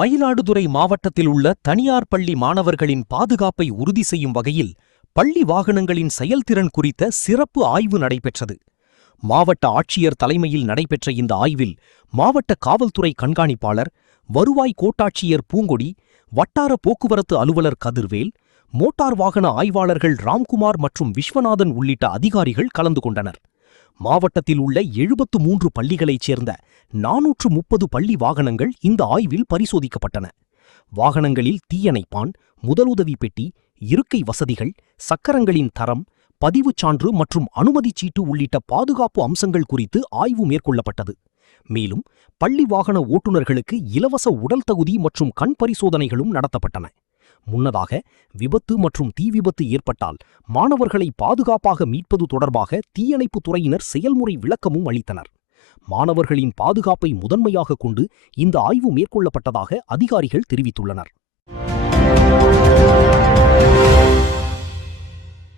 மயிலாடுதுறை மாவட்டத்தில் உள்ள தனியார் பள்ளி மாணவர்களின் பாதுகாப்பை உறுதி செய்யும் வகையில் பள்ளி வாகனங்களின் செயல்திறன் குறித்த சிறப்பு ஆய்வு நடைபெற்றது. மாவட்ட ஆட்சியர் தலைமையில் நடைபெற்ற இந்த ஆய்வில் மாவட்ட காவல்துறை கண்காணிப்பாளர், வருவாய் கோட்டாட்சியர் பூங்கொடி, வட்டார போக்குவரத்து அலுவலர் கதிர்வேல், மோட்டார் வாகன ஆய்வாளர்கள் ராம்குமார் மற்றும் விஸ்வநாதன் உள்ளிட்ட அதிகாரிகள் கலந்து கொண்டனர். மாவட்டத்தில் உள்ள 73 பள்ளிகளைச் சேர்ந்த 430 பள்ளி வாகனங்கள் இந்த ஆய்வில் பரிசோதிக்கப்பட்டன. வாகனங்களில் தீயணைப்பான், முதலுதவி பெட்டி, இருக்கை வசதிகள், சக்கரங்களின் தரம், பதிவுச் சான்று மற்றும் அனுமதிச் சீட்டு உள்ளிட்ட பாதுகாப்பு அம்சங்கள் குறித்து ஆய்வு மேற்கொள்ளப்பட்டது. மேலும் பள்ளி வாகன ஓட்டுநர்களுக்கு இலவச உடல் தகுதி மற்றும் கண் பரிசோதனைகளும் நடத்தப்பட்டன. முன்னதாக விபத்து மற்றும் தீ விபத்து ஏற்பட்டால் மாணவர்களை பாதுகாப்பாக மீட்பது தொடர்பாக தீயணைப்பு துறையினர் செயல்முறை விளக்கமும் அளித்தனர். மாணவர்களின் பாதுகாப்பை முதன்மையாக கொண்டு இந்த ஆய்வு மேற்கொள்ளப்பட்டதாக அதிகாரிகள் தெரிவித்துள்ளனர்.